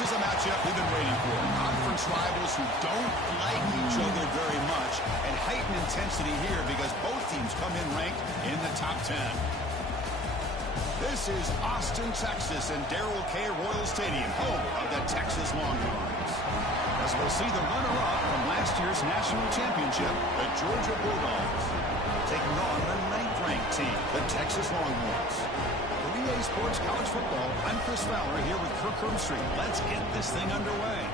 This is a matchup we've been waiting for. Conference rivals who don't like each other very much, and heightened intensity here because both teams come in ranked in the top 10. This is Austin, Texas, and Darrell K. Royal Stadium, home of the Texas Longhorns. As we'll see the runner-up from last year's national championship, the Georgia Bulldogs, taking on the 9th-ranked team, the Texas Longhorns. For EA Sports College Football, I'm Chris Fowler here with Kirk Herbstreit. Let's get this thing underway.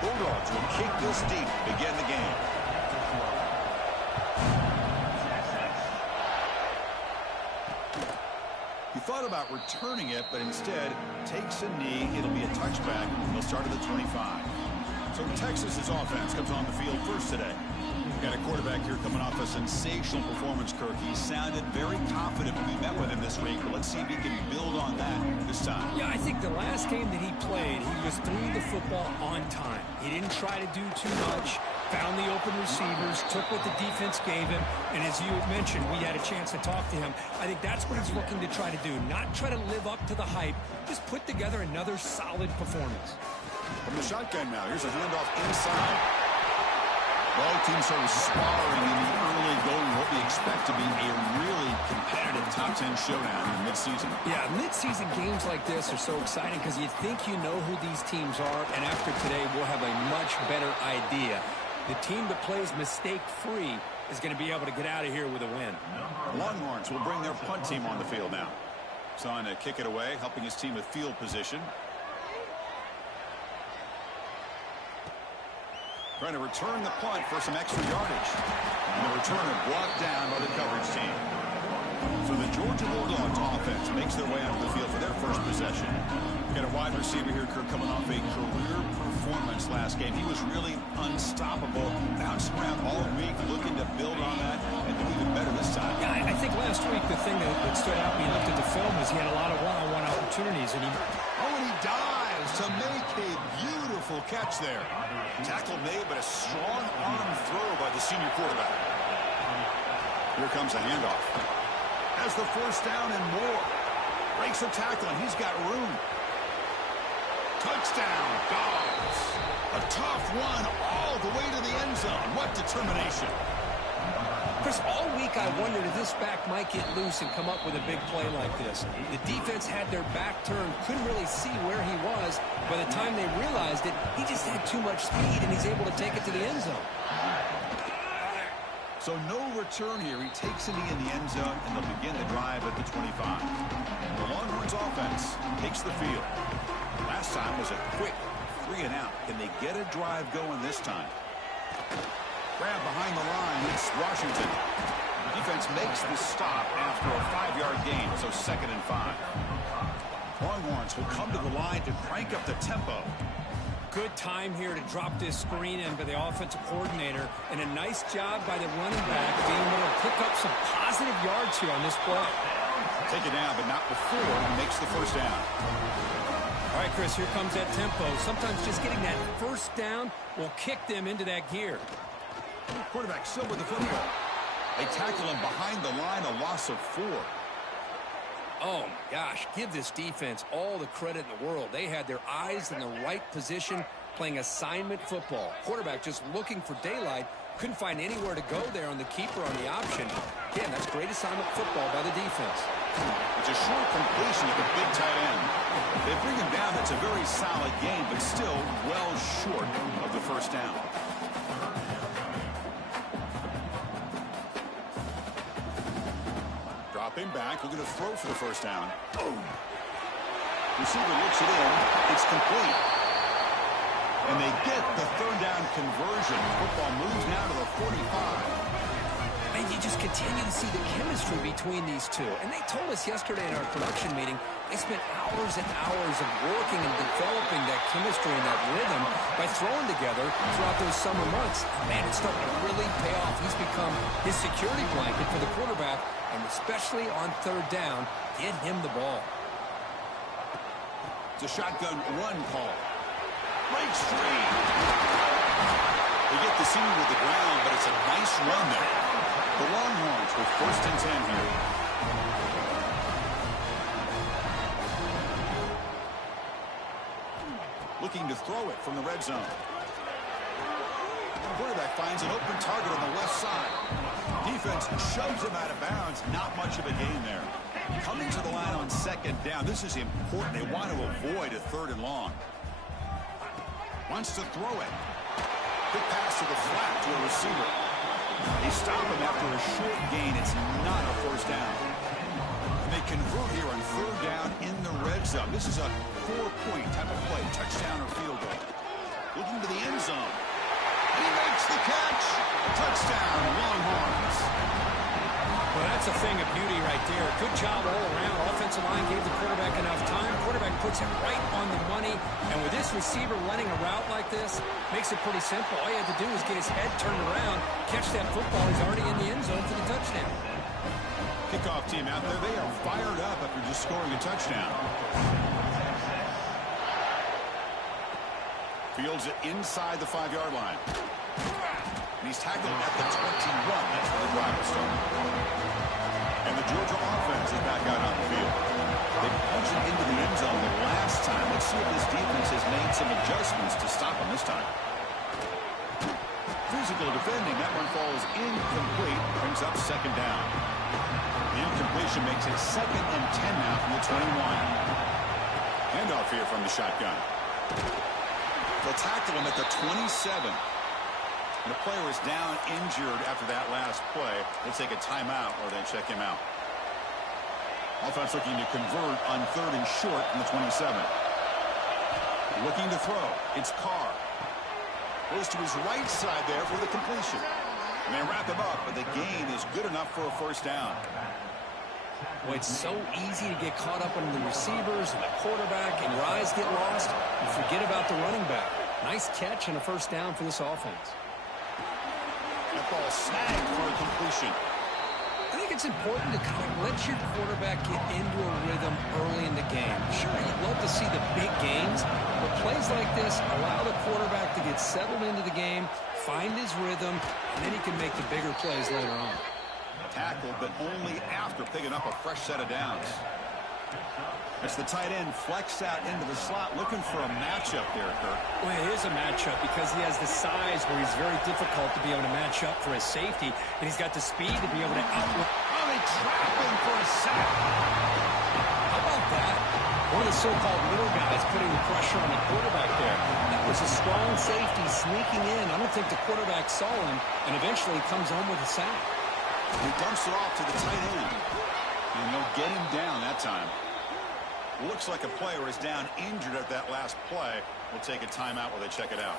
Bulldogs will kick this deep to begin the game. He thought about returning it, but instead takes a knee. It'll be a touchback. He'll start at the 25. So Texas's offense comes on the field first today. Got a quarterback here coming off a sensational performance, Kirk. He sounded very confident when we met with him this week, but let's see if he can build on that this time. Yeah, I think the last game that he played, he just threw the football on time. He didn't try to do too much, found the open receivers, took what the defense gave him, and as you had mentioned, we had a chance to talk to him. I think that's what he's looking to try to do, not try to live up to the hype, just put together another solid performance. From the shotgun now, here's a handoff inside. Both teams sort of sparring in the early going what we expect to be a really competitive top 10 showdown in midseason. Yeah, midseason games like this are so exciting because you think you know who these teams are, and after today we'll have a much better idea. The team that plays mistake-free is going to be able to get out of here with a win. Longhorns will bring their punt team on the field now. He's on to kick it away, helping his team with field position. Trying to return the punt for some extra yardage. And the returner brought down by the coverage team. So the Georgia Bulldogs offense makes their way onto the field for their first possession. Got a wide receiver here, Kirk, coming off a career performance last game. He was really unstoppable, bouncing around all week, looking to build on that and do even better this time. Yeah, I think last week the thing that stood out when he looked at the film was he had a lot of one-on-one opportunities. And he dives to make a beautiful catch there. Tackle made, but a strong arm throw by the senior quarterback. Here comes a handoff. Has the first down and more. Breaks a tackle, and he's got room. Touchdown, Dogs. A tough one all the way to the end zone. What determination. Chris, all week I wondered if this back might get loose and come up with a big play like this. The defense had their back turned, couldn't really see where he was. By the time they realized it, he just had too much speed, and he's able to take it to the end zone. So no return here. He takes a knee in the end zone, and they'll begin the drive at the 25. The Longhorns offense takes the field. Last time was a quick 3-and-out. Can they get a drive going this time? Grab behind the line. It's Washington. The defense makes the stop after a 5-yard gain, so 2nd and 5. Longhorns will come to the line to crank up the tempo. Good time here to drop this screen in by the offensive coordinator, and a nice job by the running back being able to pick up some positive yards here on this play. Take it down, but not before he makes the first down. All right, Chris, here comes that tempo. Sometimes just getting that first down will kick them into that gear. Quarterback still with the football. They tackle him behind the line, a loss of 4. Oh, my gosh, give this defense all the credit in the world. They had their eyes in the right position, playing assignment football. Quarterback just looking for daylight, couldn't find anywhere to go there on the keeper on the option. Again, that's great assignment football by the defense. It's a short completion to the big tight end. If they bring him down, that's a very solid game, but still well short of the first down. Dropping back, looking to throw for the first down. Oh. Receiver looks it in. It's complete. And they get the third down conversion. Football moves now to the 45. And you just continue to see the chemistry between these two. And they told us yesterday in our production meeting, they spent hours and hours of working and developing that chemistry and that rhythm by throwing together throughout those summer months. Man, it's starting to really pay off. He's become his security blanket for the quarterback, and especially on third down, get him the ball. It's a shotgun run call. Breaks free. They get the seam with the ground, but it's a nice run there. The Longhorns with 1st and 10 here. Looking to throw it from the red zone. The quarterback finds an open target on the left side. Defense shoves him out of bounds. Not much of a gain there. Coming to the line on 2nd down. This is important. They want to avoid a 3rd and long. Wants to throw it. Quick pass to the flat to a receiver. They stop him after a short gain. It's not a 1st down. They convert here on 3rd down in the red zone. This is a 4-point type of play, touchdown or field goal. Looking to the end zone. He makes the catch. Touchdown, Longhorns. Well, that's a thing of beauty right there. Good job all around. Offensive line gave the quarterback enough time. Quarterback puts it right on the money. And with this receiver running a route like this, makes it pretty simple. All you have to do is get his head turned around, catch that football. He's already in the end zone for the touchdown. Kickoff team out there. They are fired up after just scoring a touchdown. Fields it inside the 5-yard line. And he's tackled at the 21. That's where the drive will start. And the Georgia offense is back out on the field. They punched it into the end zone the last time. Let's see if this defense has made some adjustments to stop him this time. Physical defending. That one falls incomplete. Brings up 2nd down. The incompletion makes it 2nd and 10 now from the 21. Handoff here from the shotgun. They'll tackle him at the 27. And the player is down injured after that last play. They'll take a timeout or they check him out. Offense looking to convert on 3rd and short from the 27. Looking to throw. It's Carr. Goes to his right side there for the completion. And they wrap him up, but the gain is good enough for a 1st down. Well, it's so easy to get caught up in the receivers and the quarterback, and your eyes get lost. You forget about the running back. Nice catch and a 1st down for this offense. That ball snagged for a completion. I think it's important to kind of let your quarterback get into a rhythm early in the game. Sure, you'd love to see the big games, but plays like this allow the quarterback to get settled into the game, find his rhythm, and then he can make the bigger plays later on. Tackled, but only after picking up a fresh set of downs. It's the tight end flexed out into the slot, looking for a matchup there, Kirk. Well, it is a matchup because he has the size where he's very difficult to be able to match up for his safety, and he's got the speed to be able to outwork. Oh, they trap him for a sack. How about that? One of the so-called little guys putting the pressure on the quarterback there. That was a strong safety sneaking in. I don't think the quarterback saw him, and eventually comes home with a sack. He dumps it off to the tight end. And they'll get him down that time. Looks like a player is down injured at that last play. We'll take a timeout while they check it out.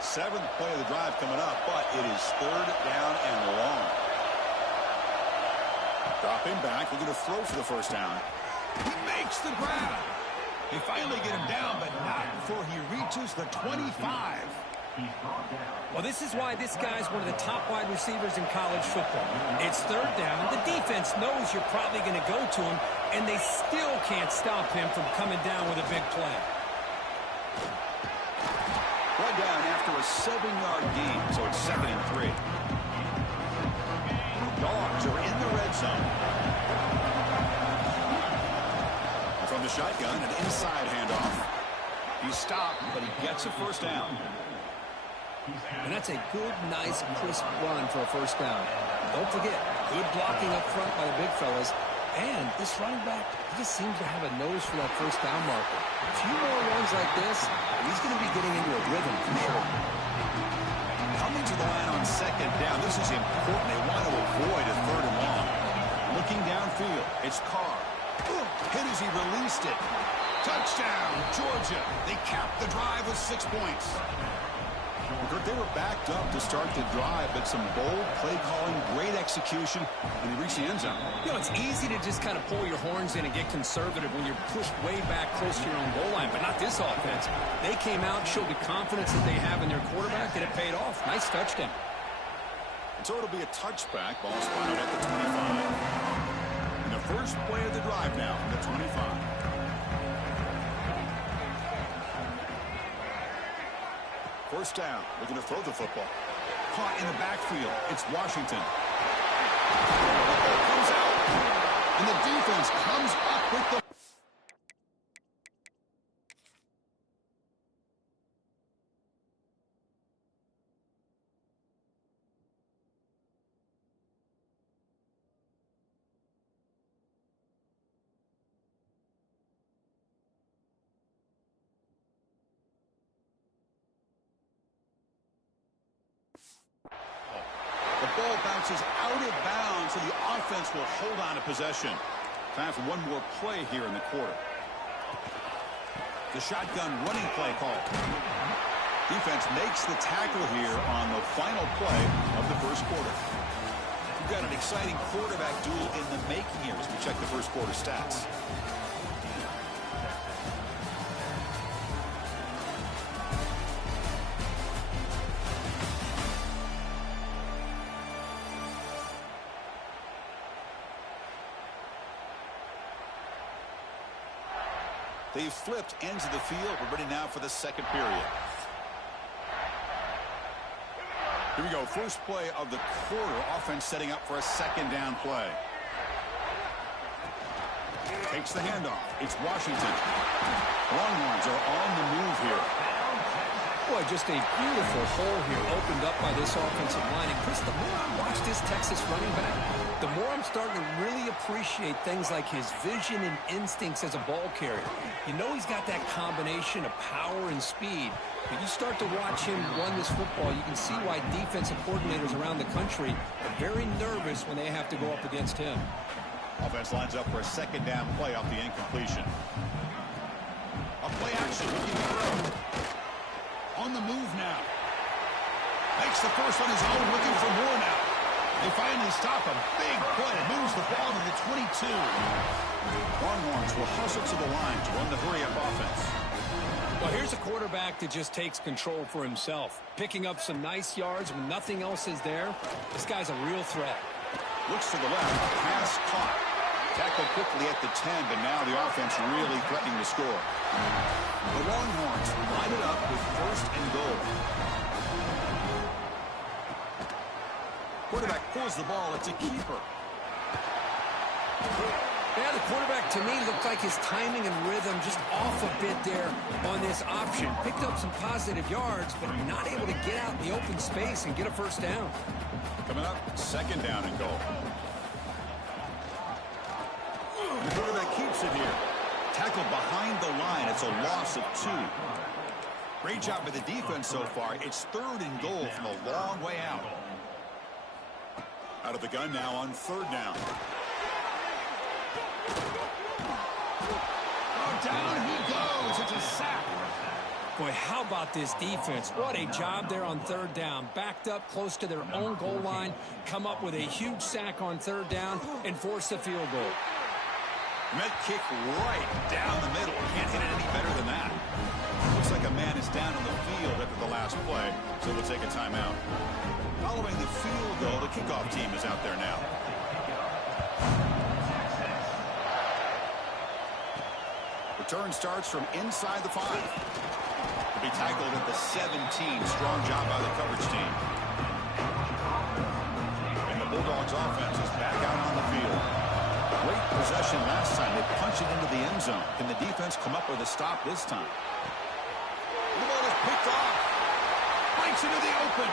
7th play of the drive coming up, but it is 3rd down and long. Dropping back, looking to throw for the 1st down. He makes the grab. They finally get him down, but not before he reaches the 25. Well, this is why this guy's one of the top wide receivers in college football. It's 3rd down. The defense knows you're probably going to go to him, and they still can't stop him from coming down with a big play. Brought down after a 7-yard gain, so it's 2nd and 3. Dogs are in the red zone. From the shotgun, an inside handoff. He's stopped, but he gets a 1st down. And that's a good, nice, crisp run for a 1st down. Don't forget, good blocking up front by the big fellas. And this running back, he just seems to have a nose for that 1st down marker. A few more runs like this, and he's going to be getting into a rhythm for sure. Coming to the line on 2nd down. This is important. They want to avoid a 3rd and long. Looking downfield, it's Carr. Hit as he released it. Touchdown, Georgia. They capped the drive with 6 points. Kurt, they were backed up to start the drive, but some bold play calling, great execution, and they reached the end zone. You know, it's easy to just kind of pull your horns in and get conservative when you're pushed way back close to your own goal line, but not this offense. They came out, showed the confidence that they have in their quarterback, and it paid off. Nice touchdown. And so it'll be a touchback. Ball spotted at the 25. And the first play of the drive now from the 25. First down. We're going to throw the football. Caught in the backfield. It's Washington. The ball comes out. And the defense comes up with the... The ball bounces out of bounds, so the offense will hold on to possession. Time for one more play here in the quarter. The shotgun running play call. Defense makes the tackle here on the final play of the first quarter. We've got an exciting quarterback duel in the making here as we check the first quarter stats. They've flipped ends of the field. We're ready now for the second period. Here we go. First play of the quarter. Offense setting up for a second down play. Takes the handoff. It's Washington. Longhorns are on the move here. Boy, just a beautiful hole here opened up by this offensive line. And Chris, the more I watch this Texas running back, the more I'm starting to really appreciate things like his vision and instincts as a ball carrier. You know he's got that combination of power and speed. But you start to watch him run this football, you can see why defensive coordinators around the country are very nervous when they have to go up against him. Offense lines up for a second down play off the incompletion. A play action. On the move now. Makes the first on his own, looking for more now. They finally stop him. Big play. Moves the ball to the 22. Longhorns will hustle to the line to run the hurry-up offense. Well, here's a quarterback that just takes control for himself. Picking up some nice yards when nothing else is there. This guy's a real threat. Looks to the left. Pass caught. Tackled quickly at the 10, but now the offense really threatening to score. The Longhorns line it up with first and goal. Quarterback pulls the ball. It's a keeper. Yeah, the quarterback, to me, looked like his timing and rhythm just off a bit there on this option. Picked up some positive yards, but not able to get out in the open space and get a first down. Coming up, second down and goal. The quarterback keeps it here. Tackled behind the line. It's a loss of 2. Great job by the defense so far. It's third and goal from a long way out. Out of the gun now on third down. Oh, down he goes. It's a sack. Boy, how about this defense? What a job there on third down. Backed up close to their own goal line, come up with a huge sack on third down, and force the field goal. Met kick right down the middle. Can't hit it any better than that. Looks like a man is down on the field after the last play, so we'll take a timeout. Following the field goal, the kickoff team is out there now. Return starts from inside the 5. Will be tackled at the 17. Strong job by the coverage team. And the Bulldogs offense is back out on the field. Great possession last time. They punch it into the end zone. Can the defense come up with a stop this time? The ball is picked off. Bites into the open.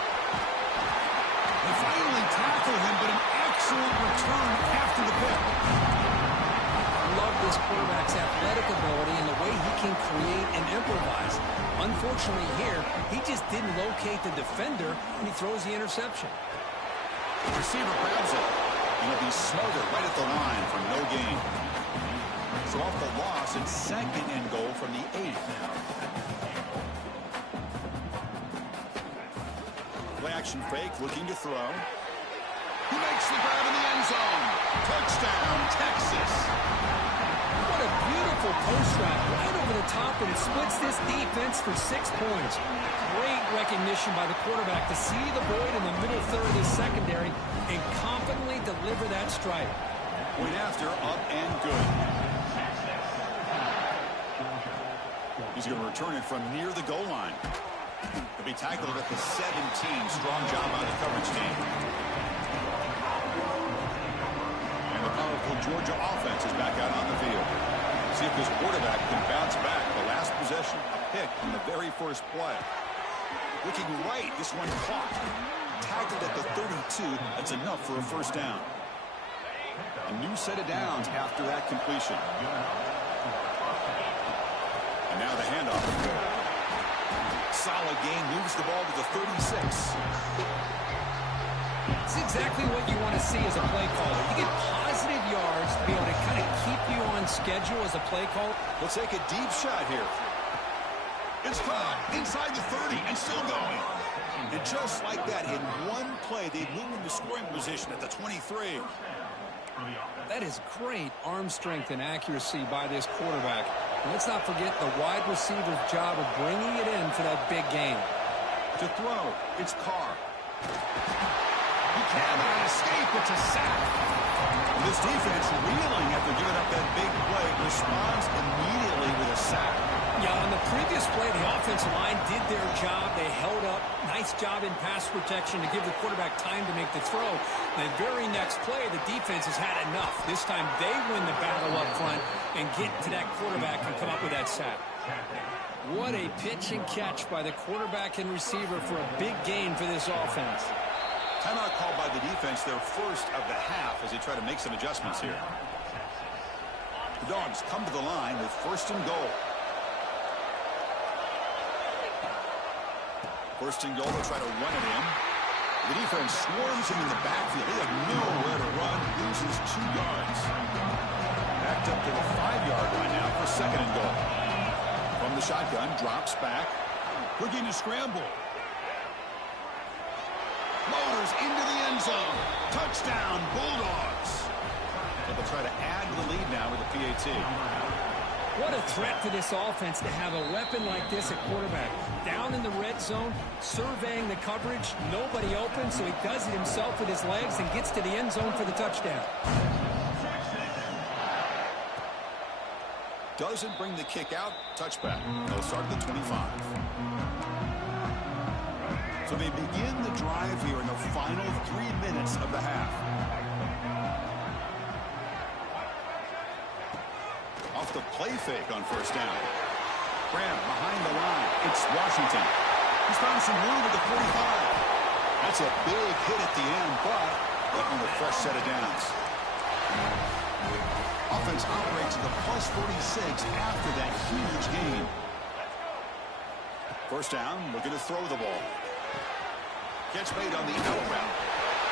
They finally tackle him, but an excellent return after the pick. Love this quarterback's athletic ability and the way he can create and improvise. Unfortunately here, he just didn't locate the defender and he throws the interception. The receiver grabs it. And he'll be smothered right at the line for no gain. So off the loss, it's second and goal from the 8. Play action fake, looking to throw. He makes the grab in the end zone. Touchdown, Texas. What a beautiful post route right over the top, and it splits this defense for 6 points. Great recognition by the quarterback to see the void in the middle third of the secondary and confidently deliver that strike. Point after, up and good. He's going to return it from near the goal line. He'll be tackled at the 17. Strong job on the coverage team. And the powerful Georgia offense is back out on the field. See if this quarterback can bounce back. The last possession, a pick in the very first play. Looking right, this one caught. Tackled at the 32. That's enough for a first down. A new set of downs after that completion. And now the handoff. Solid gain, moves the ball to the 36. It's exactly what you want to see as a play caller. You get positive yards to be able to kind of keep you on schedule as a play caller. Let's take a deep shot here. It's caught inside the 30 and still going. And just like that, in one play, they move into scoring position at the 23. That is great arm strength and accuracy by this quarterback. And let's not forget the wide receiver's job of bringing it in for that big gain. To throw, it's Carr. He cannot escape. It's a sack. And this defense, reeling after giving up that big play, responds immediately with a sack. Yeah, on the previous play, the offensive line did their job. They held up. Nice job in pass protection to give the quarterback time to make the throw. The very next play, the defense has had enough. This time they win the battle up front and get to that quarterback and come up with that sack. What a pitch and catch by the quarterback and receiver for a big gain for this offense. Timeout called by the defense, their first of the half, as they try to make some adjustments here. The Dogs come to the line with first and goal. First and goal, they'll try to run it in. The defense swarms him in the backfield. They have nowhere to run. Loses 2 yards. Backed up to the 5-yard line now for second and goal. From the shotgun, drops back. Looking to scramble. Motors into the end zone. Touchdown, Bulldogs. So they'll try to add to the lead now with the PAT. What a threat for this offense to have a weapon like this at quarterback. Down in the red zone, surveying the coverage, nobody open, so he does it himself with his legs and gets to the end zone for the touchdown. Doesn't bring the kick out. Touchback. They'll start at the 25. So they begin the drive here in the final 3 minutes of the half. Off the play fake on first down. Graham behind the line. It's Washington. He's found some room at the 45. That's a big hit at the end, but looking with a fresh set of downs. Offense operates at the plus 46 after that huge gain. First down, looking to throw the ball. Catch made on the out route.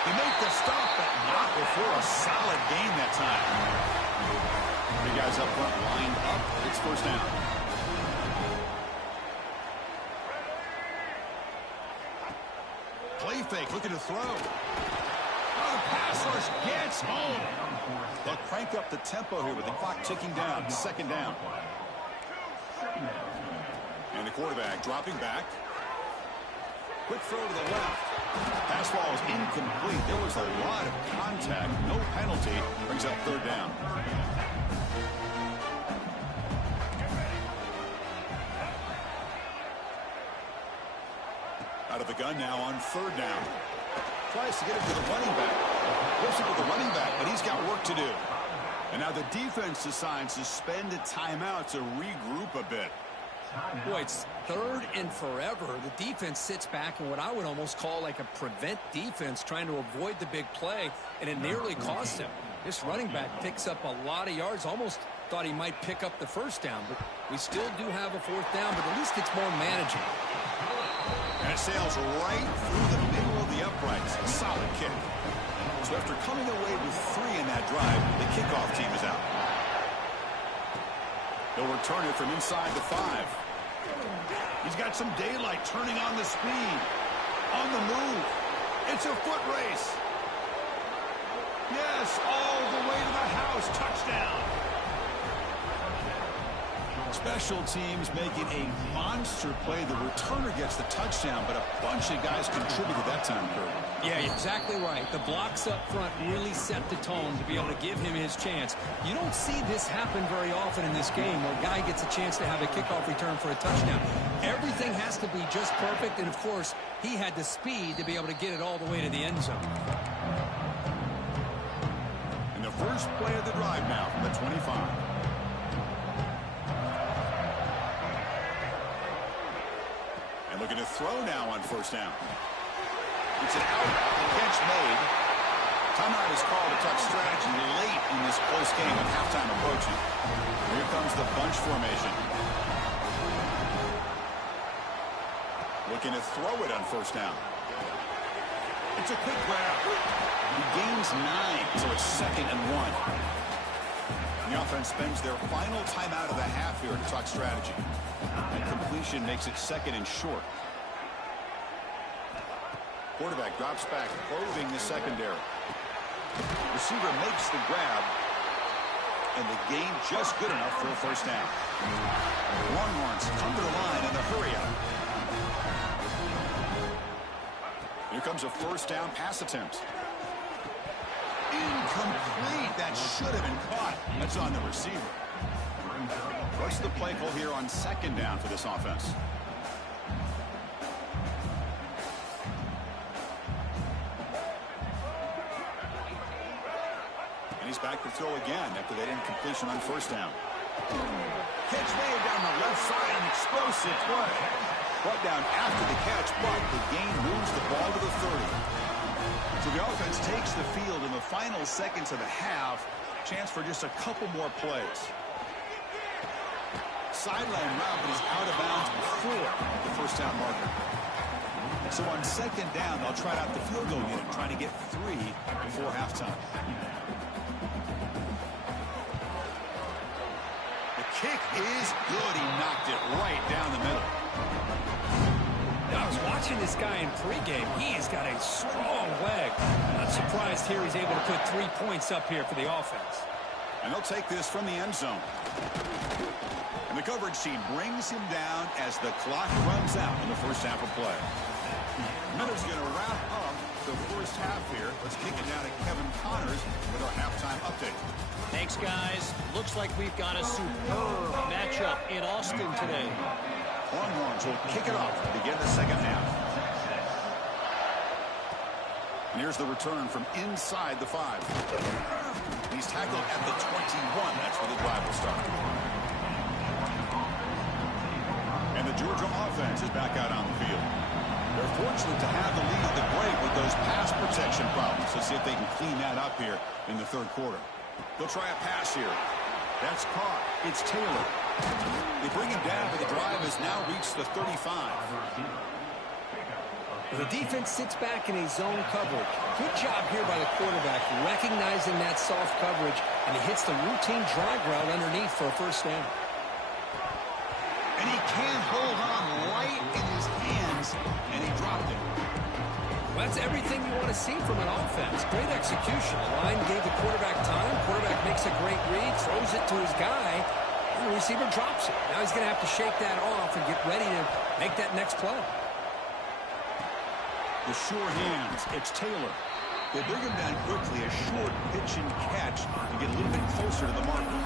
He made the stop, but not before a solid gain that time. The guys up front lined up. It's first down. Play fake, looking to throw. Oh, the pass rush gets home. They'll crank up the tempo here with the clock ticking down. Second down. And the quarterback dropping back. Quick throw to the left. Pass ball is incomplete. There was a lot of contact. No penalty. Brings up third down. Out of the gun now on third down. Tries to get it to the running back. Goes it to the running back, but he's got work to do. And now the defense decides to spend a timeout to regroup a bit. Boy, it's third and forever. The defense sits back in what I would almost call like a prevent defense, trying to avoid the big play, and it nearly cost him. This running back picks up a lot of yards. Almost thought he might pick up the first down, but we still do have a fourth down, but at least it's more manageable. And it sails right through the middle of the uprights. A solid kick. So after coming away with 3 in that drive, the kickoff team is out. They'll return it from inside the 5. He's got some daylight, turning on the speed. On the move. It's a foot race. Yes, all the way to the house. Touchdown. Special teams making a monster play. The returner gets the touchdown, but a bunch of guys contributed that time, Kurt. Yeah, you're exactly right. The blocks up front really set the tone to be able to give him his chance. You don't see this happen very often in this game where a guy gets a chance to have a kickoff return for a touchdown. Everything has to be just perfect, and of course, he had the speed to be able to get it all the way to the end zone. And the first play of the drive now from the 25. And looking to throw now on first down. It's an out catch made. Timeout is called to touch strategy late in this close game with halftime approaching. Here comes the bunch formation. Looking to throw it on first down. It's a quick grab. He gains 9, so it's 2nd and 1. The offense spends their final timeout of the half here to talk strategy. And completion makes it 2nd and short. Quarterback drops back, probing the secondary. Receiver makes the grab, and the gain just good enough for a first down. Longhorns come to the line in the hurry up. Here comes a first down pass attempt. Incomplete. That should have been caught. That's on the receiver. What's the play call here on 2nd down for this offense? And he's back to throw again after that incompletion on first down. Catch made down the left side, an explosive play. Brought down after the catch, but the gain moves the ball to the 30. So the offense takes the field in the final seconds of the half. Chance for just a couple more plays. Sideline route, but is out of bounds before the first down marker. So on 2nd down, they'll try out the field goal unit, trying to get 3 before halftime. The kick is good. He knocked it right down the middle. Now, I was watching this guy in pregame. He has got a strong leg. Not surprised here he's able to put 3 points up here for the offense. And they'll take this from the end zone. And the coverage team brings him down as the clock runs out in the first half of play. Miller's going to wrap up the first half here. Let's kick it down to Kevin Connors with our halftime update. Thanks, guys. Looks like we've got a superb matchup in Austin today. Longhorns will kick it off to begin the second half. And here's the return from inside the 5. He's tackled at the 21. That's where the drive will start. And the Georgia offense is back out on the field. They're fortunate to have the lead at the break with those pass protection problems. Let's see if they can clean that up here in the 3rd quarter. They'll try a pass here. That's caught. It's Taylor. They bring him down, but the drive has now reached the 35. The defense sits back in a zone coverage. Good job here by the quarterback, recognizing that soft coverage, and he hits the routine drag route underneath for a first down. And he can't hold on right in his hands, and he dropped it. Well, that's everything you want to see from an offense. Great execution. The line gave the quarterback time. Quarterback makes a great read, throws it to his guy, and the receiver drops it. Now he's going to have to shake that off and get ready to make that next play. The sure hands, it's Taylor. They bring him down quickly, a short pitch and catch to get a little bit closer to the marker.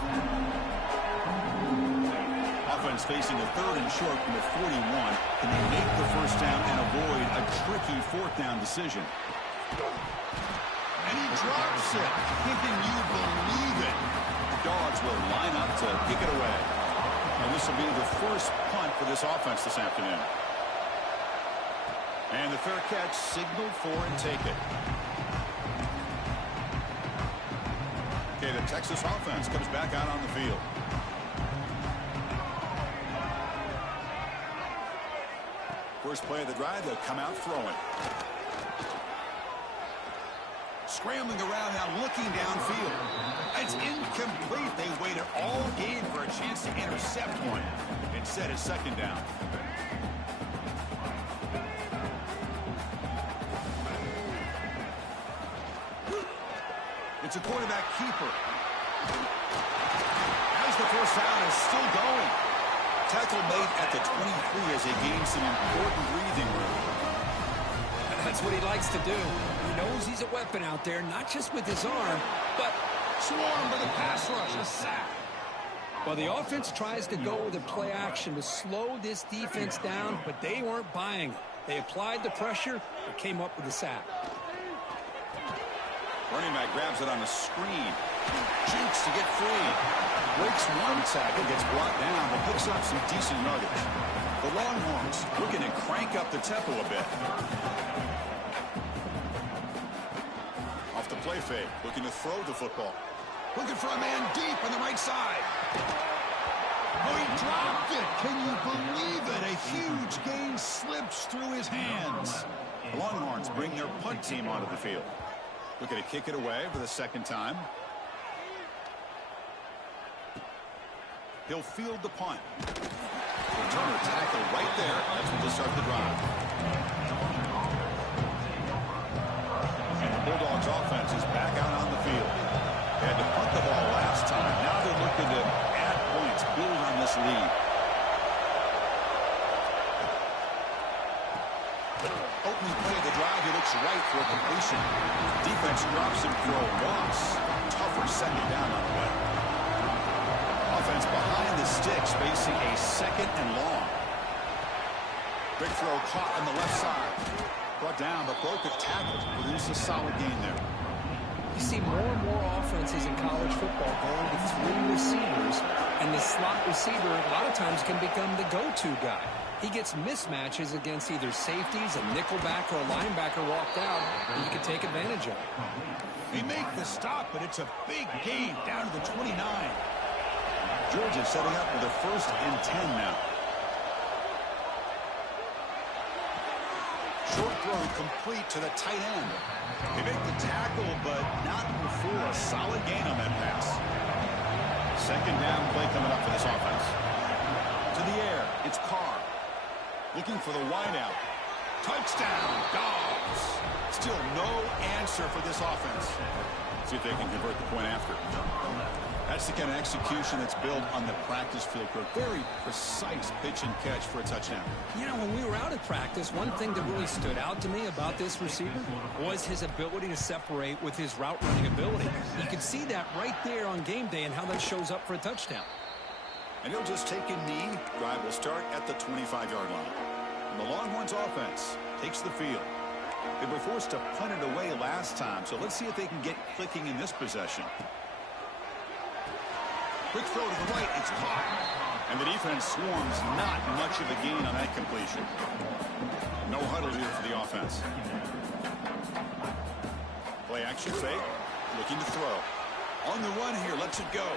Offense facing a 3rd and short from the 41. Can they make the first down and avoid a tricky 4th down decision? And he drops it. Can you believe it? The Dogs will line up to kick it away. And this will be the first punt for this offense this afternoon. And the fair catch signaled for and take it. Okay, the Texas offense comes back out on the field. First play of the drive, they'll come out throwing. Scrambling around now, looking downfield. It's incomplete. They waited all game for a chance to intercept one. Instead, it's 2nd down. It's a quarterback keeper. As the first down is still going. Tackle made at the 23 as they gain some important breathing room. That's what he likes to do. He knows he's a weapon out there, not just with his arm, but Swarm with a pass rush, a sack. well, the offense tries to go with a play action to slow this defense down, but they weren't buying it. They applied the pressure and came up with a sack. Running back grabs it on the screen. Jukes to get free. Breaks one tackle, gets brought down, but picks up some decent yardage. The Longhorns looking to crank up the tempo a bit. Off the play fake, looking to throw the football. Looking for a man deep on the right side. Oh, he dropped it. Can you believe it? A huge gain slips through his hands. The Longhorns bring their punt team onto the field. Looking to kick it away for the second time. He'll field the punt. Returner tackle right there. That's when they'll start the drive. And the Bulldogs offense is back out on the field. They had to punt the ball last time. Now they're looking to add points, build on this lead. Opening play of the drive, he looks right for a completion. Defense drops him for a loss. Tougher second down on the way. Offense behind the sticks, facing a second and long. Big throw caught on the left side. Brought down, but broke a tackle. Produced a solid gain there. You see more and more offenses in college football going to three receivers, and the slot receiver a lot of times can become the go-to guy. He gets mismatches against either safeties, a nickelback, or a linebacker walked out, and you can take advantage of it. They make the stop, but it's a big gain down to the 29. Georgia setting up with a 1st and 10 now. Short throw complete to the tight end. They make the tackle, but not before a solid gain on that pass. Second down play coming up for this offense. To the air, it's Carr. Looking for the wideout. Touchdown, Dogs. Still no answer for this offense. See if they can convert the point after. That's the kind of execution that's built on the practice field. Very precise pitch and catch for a touchdown. You know, when we were out at practice, one thing that really stood out to me about this receiver was his ability to separate with his route running ability. You can see that right there on game day and how that shows up for a touchdown. And he'll just take a knee. Drive will start at the 25-yard line. And the Longhorns offense takes the field. They were forced to punt it away last time, so let's see if they can get clicking in this possession. Quick throw to the right, it's caught. And the defense swarms, not much of a gain on that completion. No huddle here for the offense. Play action fake, looking to throw. On the run here, lets it go.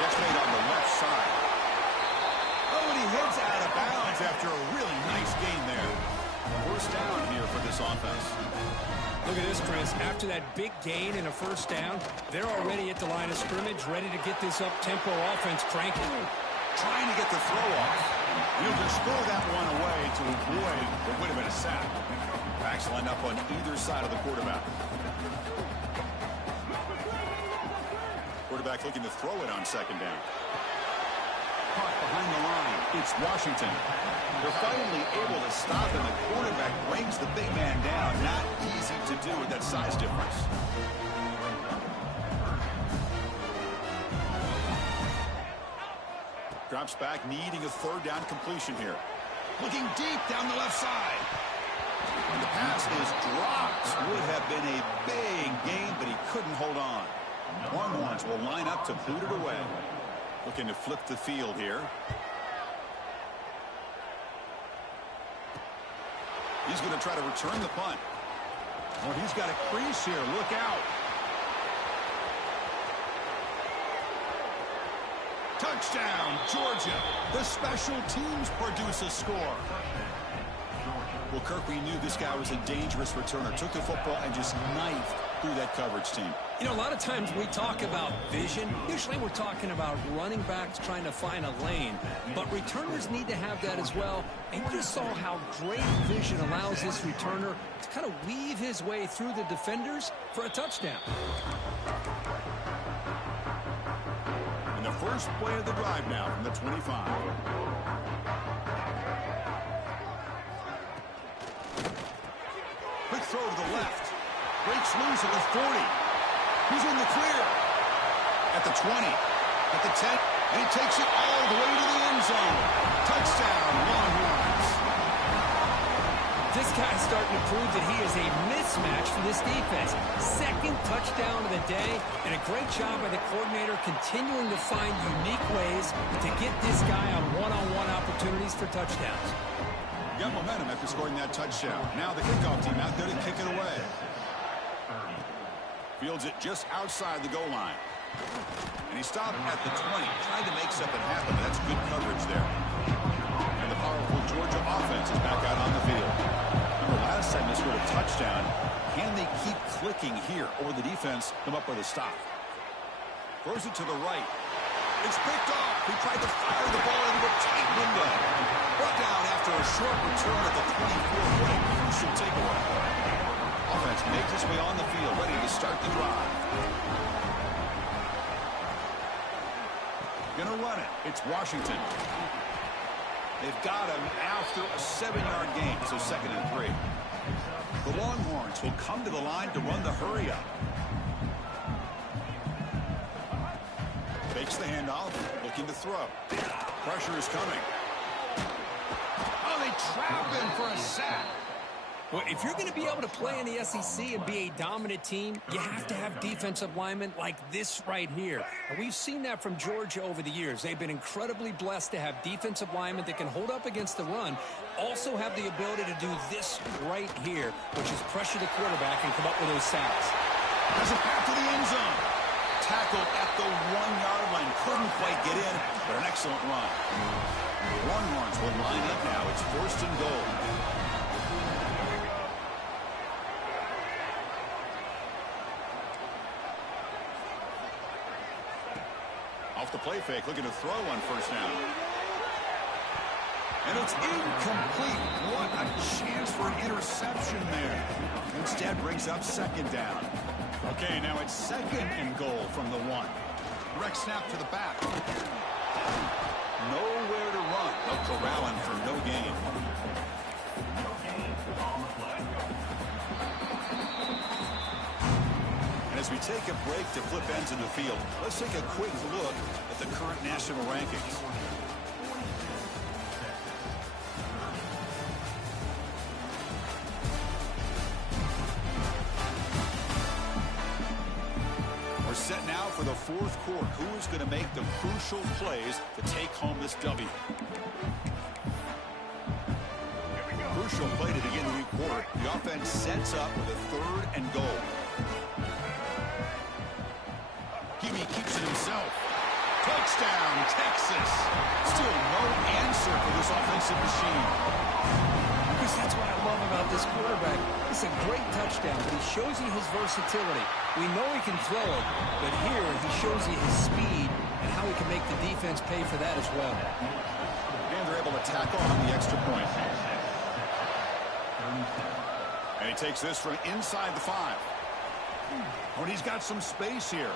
Gets made on the left side. Oh, and he heads out of bounds after a really nice gain there. First down here for this offense. Look at this, Chris. After that big gain and a first down, they're already at the line of scrimmage, ready to get this up-tempo offense cranking. Trying to get the throw off. He'll just throw that one away to avoid what would have been a sack. Backs lined up on either side of the quarterback. Quarterback looking to throw it on second down. Caught behind the line. It's Washington. They're finally able to stop, and the quarterback brings the big man down. Not easy to do with that size difference. Drops back, needing a third down completion here. Looking deep down the left side. And the pass is dropped. Would have been a big gain, but he couldn't hold on. Longhorns will line up to boot it away. Looking to flip the field here. He's going to try to return the punt. Well, he's got a crease here. Look out. Touchdown, Georgia. The special teams produce a score. Well, Kirk, we knew this guy was a dangerous returner. Took the football and just knifed through that coverage team. You know, a lot of times we talk about vision. Usually we're talking about running backs trying to find a lane. But returners need to have that as well. And you just saw how great vision allows this returner to kind of weave his way through the defenders for a touchdown. And the first play of the drive now from the 25. Quick throw to the left. Breaks loose at the 40. He's in the clear. At the 20. At the 10. And he takes it all the way to the end zone. Touchdown, Longhorns. This guy's starting to prove that he is a mismatch for this defense. Second touchdown of the day, and a great job by the coordinator continuing to find unique ways to get this guy on one-on-one opportunities for touchdowns. Got momentum after scoring that touchdown. Now the kickoff team out there to kick it away. Fields it just outside the goal line. And he stopped at the 20. Tried to make something happen. That's good coverage there. And the powerful Georgia offense is back out on the field. Remember last time they scored a touchdown. Can they keep clicking here, or the defense come up with a stop? Throws it to the right. It's picked off. He tried to fire the ball into a tight window. Brought down after a short return at the 24. What a crucial takeaway. Offense makes its way on the field, ready to start the drive. Gonna run it. It's Washington. They've got him after a 7-yard gain, so 2nd and 3. The Longhorns will come to the line to run the hurry up. Fakes the handoff, looking to throw. Pressure is coming. Oh, they trap him for a sack. Well, if you're going to be able to play in the SEC and be a dominant team, you have to have defensive linemen like this right here. And we've seen that from Georgia over the years. They've been incredibly blessed to have defensive linemen that can hold up against the run, also have the ability to do this right here, which is pressure the quarterback and come up with those sacks. Has a path to the end zone. Tackled at the 1-yard line. Couldn't quite get in, but an excellent run. Longhorns will line up now. It's 1st and goal. Off the play fake, looking to throw on 1st down. And it's incomplete. What a chance for an interception there. Instead brings up 2nd down. Okay, now it's 2nd and goal from the 1. Direct snap to the back. Nowhere to run. They'll corral him for no gain. And as we take a break to flip ends in the field, let's take a quick look at the current national rankings. We're set now for the 4th quarter. Who is going to make the crucial plays to take home this W? Crucial play to begin the new quarter. The offense sets up with a 3rd and goal. He keeps it himself. Touchdown, Texas. Still no answer for this offensive machine. Because that's what I love about this quarterback. It's a great touchdown, but he shows you his versatility. We know he can throw it, but here he shows you his speed and how he can make the defense pay for that as well. And they're able to tack on the extra point. And he takes this from inside the 5. When he's got some space here.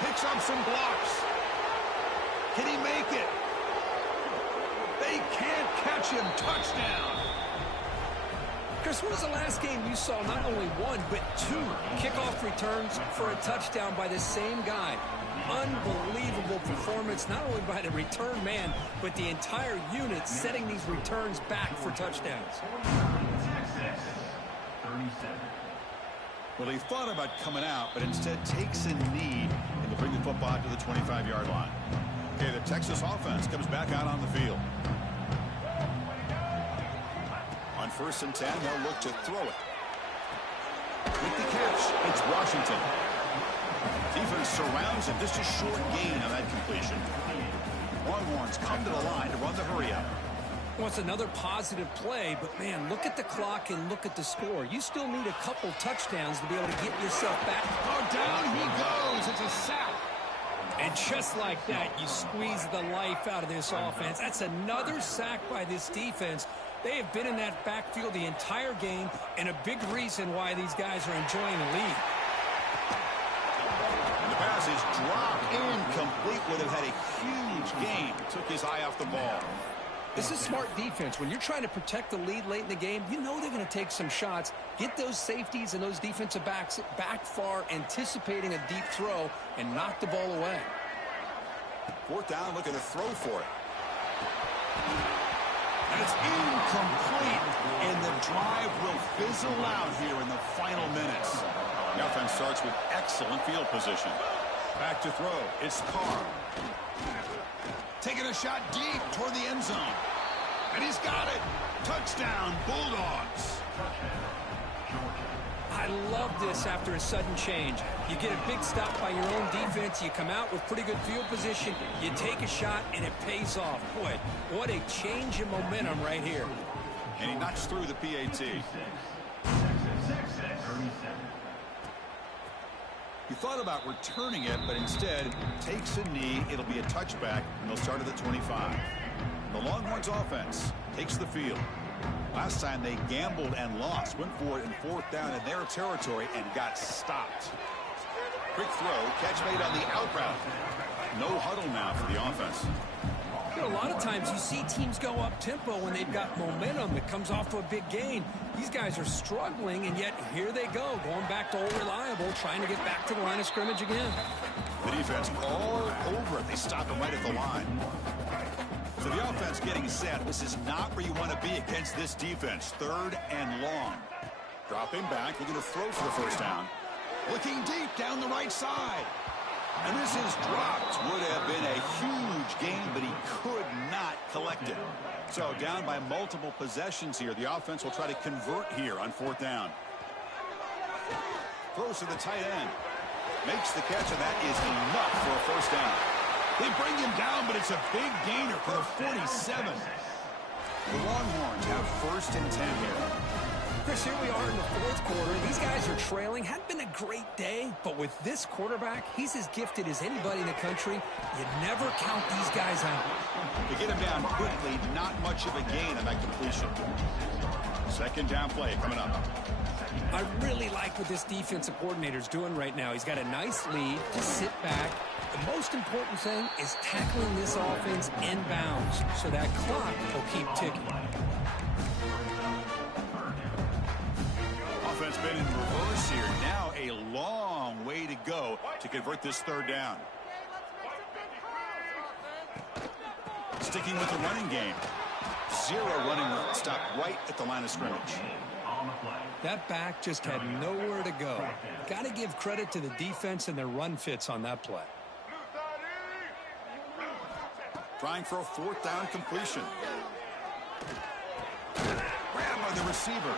Picks up some blocks. Can he make it? They can't catch him. Touchdown. Chris, when was the last game you saw not only 1, but 2 kickoff returns for a touchdown by the same guy? Unbelievable performance, not only by the return man, but the entire unit setting these returns back for touchdowns. Well, he thought about coming out, but instead takes a knee and to bring the football out to the 25-yard line. Okay, the Texas offense comes back out on the field. On 1st and 10, they'll look to throw it. With the catch, it's Washington. Defense surrounds him. Just a short gain on that completion. Longhorns come to the line to run the hurry up. Well, it's another positive play, but, man, look at the clock and look at the score. You still need a couple touchdowns to be able to get yourself back. Oh, down he goes. It's a sack. And just like that, you squeeze the life out of this offense. That's another sack by this defense. They have been in that backfield the entire game, and a big reason why these guys are enjoying the lead. And the pass is dropped incomplete. Would have had a huge gain. Took his eye off the ball. This is smart defense. When you're trying to protect the lead late in the game, you know they're going to take some shots, get those safeties and those defensive backs back far, anticipating a deep throw, and knock the ball away. Fourth down, looking to throw for it. And it's incomplete, and the drive will fizzle out here in the final minutes. The offense starts with excellent field position. Back to throw. It's Carr. Taking a shot deep toward the end zone. And he's got it. Touchdown, Bulldogs. I love this after a sudden change. You get a big stop by your own defense. You come out with pretty good field position. You take a shot, and it pays off. Boy, what a change in momentum right here. And he knocks through the PAT. He thought about returning it, but instead takes a knee. It'll be a touchback, and they'll start at the 25. And the Longhorns offense takes the field. Last time they gambled and lost. Went for it in fourth down in their territory and got stopped. Quick throw. Catch made on the out route. No huddle now for the offense. You know, a lot of times you see teams go up-tempo when they've got momentum that comes off of a big gain. These guys are struggling, and yet here they go, going back to old reliable, trying to get back to the line of scrimmage again. The defense all over it. They stop him right at the line. So the offense getting set. This is not where you want to be against this defense. Third and long. Dropping back, looking to throw for the first down. Looking deep down the right side. And this is dropped. Would have been a huge gain, but he could not collect it. So down by multiple possessions here. The offense will try to convert here on fourth down. Throws to the tight end. Makes the catch, and that is enough for a first down. They bring him down, but it's a big gainer for the 47. The Longhorns have first and 10 here. Chris, here we are in the fourth quarter. These guys are trailing. Hadn't been a great day, but with this quarterback, he's as gifted as anybody in the country. You never count these guys out. They get him down quickly. Not much of a gain on that completion. Second down play coming up. I really like what this defensive coordinator's doing right now. He's got a nice lead to sit back. The most important thing is tackling this offense inbounds so that clock will keep ticking. Offense been in reverse here. Now a long way to go to convert this third down. Sticking with the running game. Zero running stop right at the line of scrimmage. That back just had nowhere to go. Got to give credit to the defense and their run fits on that play. Trying for a fourth down completion. Grabbed by the receiver.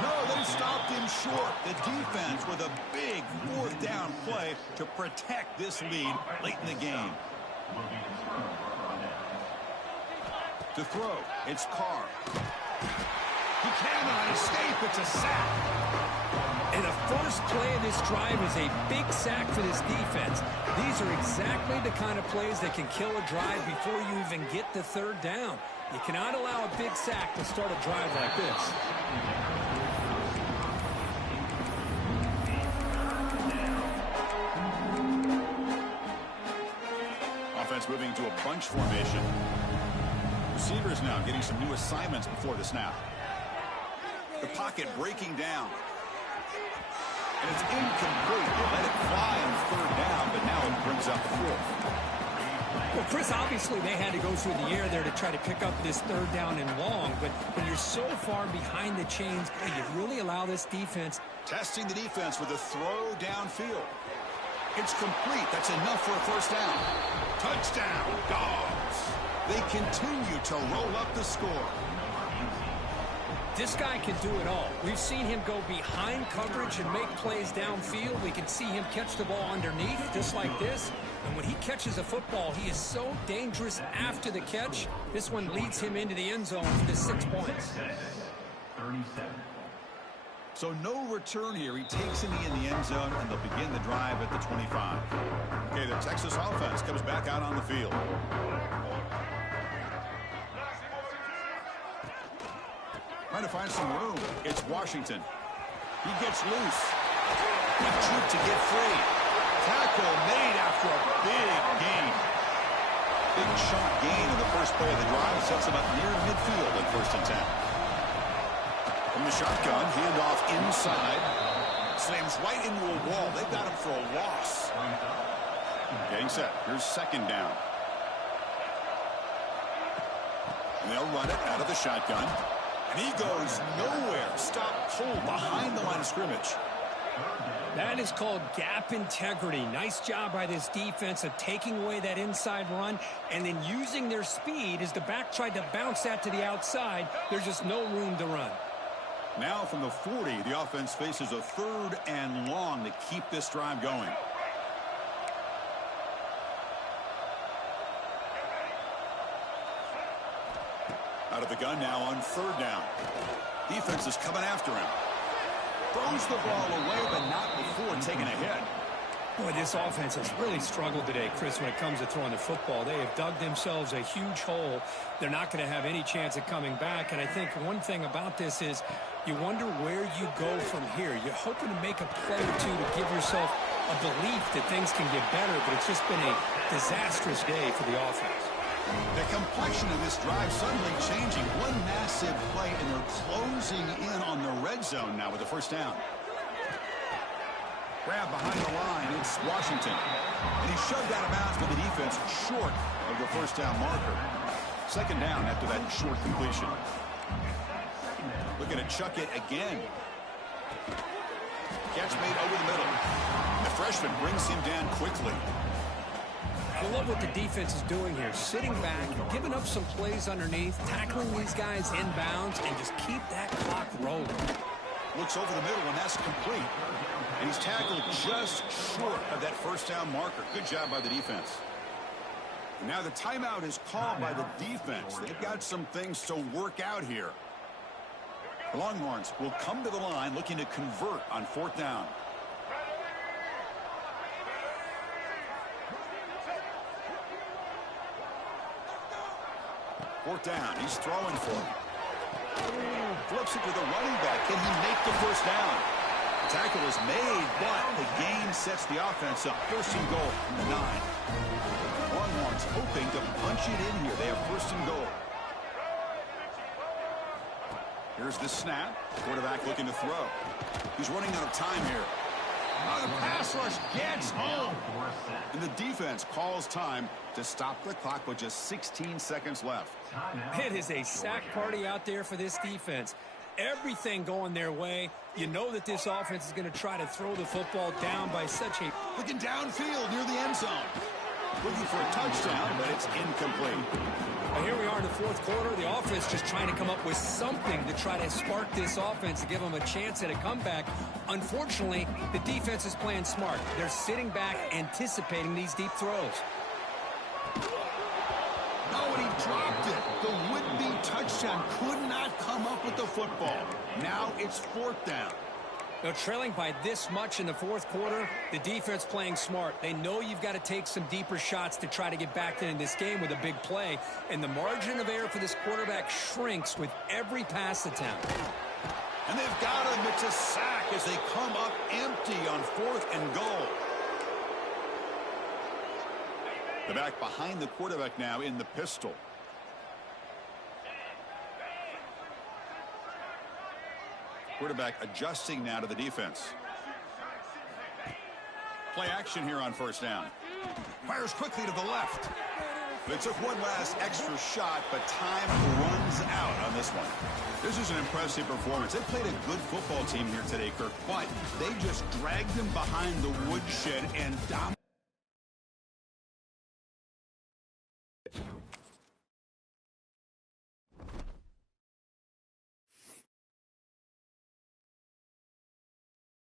No, they stopped him short. The defense with a big fourth down play to protect this lead late in the game. To throw, it's Carr. He cannot escape. It's a sack. And the first play of this drive is a big sack for this defense. These are exactly the kind of plays that can kill a drive before you even get the third down. You cannot allow a big sack to start a drive like this. Offense moving into a bunch formation. Receivers now getting some new assignments before the snap. The pocket breaking down. And it's incomplete. They let it fly on third down, but now it brings up the fourth. Well, Chris, obviously they had to go through the air there to try to pick up this third down and long, but when you're so far behind the chains, you really allow this defense. Testing the defense with a throw downfield. It's complete. That's enough for a first down. Touchdown, Dogs. They continue to roll up the score. This guy can do it all. We've seen him go behind coverage and make plays downfield. We can see him catch the ball underneath, just like this. And when he catches a football, he is so dangerous after the catch. This one leads him into the end zone for the 6 points. 37. So no return here. He takes in the end zone, and they'll begin the drive at the 25. Okay, the Texas offense comes back out on the field. Trying to find some room. It's Washington. He gets loose. Quick troop to get free. Tackle made after a big gain. Big chunk gain in the first play of the drive sets him up near midfield at 1st and 10. From the shotgun, handoff inside. Slams right into a wall. They've got him for a loss. Getting set. Here's 2nd down. And they'll run it out of the shotgun. And he goes nowhere. Stop pulled behind the line of scrimmage. That is called gap integrity. Nice job by this defense of taking away that inside run and then using their speed as the back tried to bounce that to the outside. There's just no room to run. Now from the 40, the offense faces a 3rd and long to keep this drive going. Out of the gun now on 3rd down. Defense is coming after him. Throws the ball away, but not before taking a hit. Boy, this offense has really struggled today, Chris, when it comes to throwing the football. They have dug themselves a huge hole. They're not going to have any chance of coming back. And I think one thing about this is you wonder where you go from here. You're hoping to make a play or two to give yourself a belief that things can get better, but it's just been a disastrous day for the offense. The complexion of this drive suddenly changing. One massive play, and they're closing in on the red zone now with the 1st down. Grab behind the line. It's Washington. And he's shoved out of bounds by the defense short of the 1st down marker. 2nd down after that short completion. Looking to chuck it again. Catch made over the middle. The freshman brings him down quickly. I love what the defense is doing here. Sitting back, giving up some plays underneath, tackling these guys inbounds, and just keep that clock rolling. Looks over the middle, and that's complete. And he's tackled just short of that 1st down marker. Good job by the defense. And now the timeout is called by the defense. They've got some things to work out here. The Longhorns will come to the line looking to convert on 4th down. Fourth down. He's throwing for it. Flips it to the running back. Can he make the 1st down? The tackle is made, but the gain sets the offense up. 1st and goal from the 9. Longhorns hoping to punch it in here. They have 1st and goal. Here's the snap. Quarterback looking to throw. He's running out of time here. Oh, the pass rush gets home. And the defense calls time to stop the clock with just 16 seconds left. It is a sack party out there for this defense. Everything going their way. You know that this offense is going to try to throw the football down by such a... Looking downfield near the end zone. Looking for a touchdown, but it's incomplete. Well, here we are in the 4th quarter. The offense just trying to come up with something to try to spark this offense to give them a chance at a comeback. Unfortunately, the defense is playing smart. They're sitting back, anticipating these deep throws. Oh, and he dropped it. The would-be touchdown could not come up with the football. Now it's 4th down. Now, trailing by this much in the 4th quarter, the defense playing smart. They know you've got to take some deeper shots to try to get back in this game with a big play. And the margin of error for this quarterback shrinks with every pass attempt. And they've got him. It's a sack as they come up empty on 4th and goal. The back behind the quarterback now in the pistol. Quarterback adjusting now to the defense. Play action here on 1st down. Fires quickly to the left. They took one last extra shot, but time runs out on this one. This is an impressive performance. They played a good football team here today, Kirk, but they just dragged them behind the woodshed and dominated.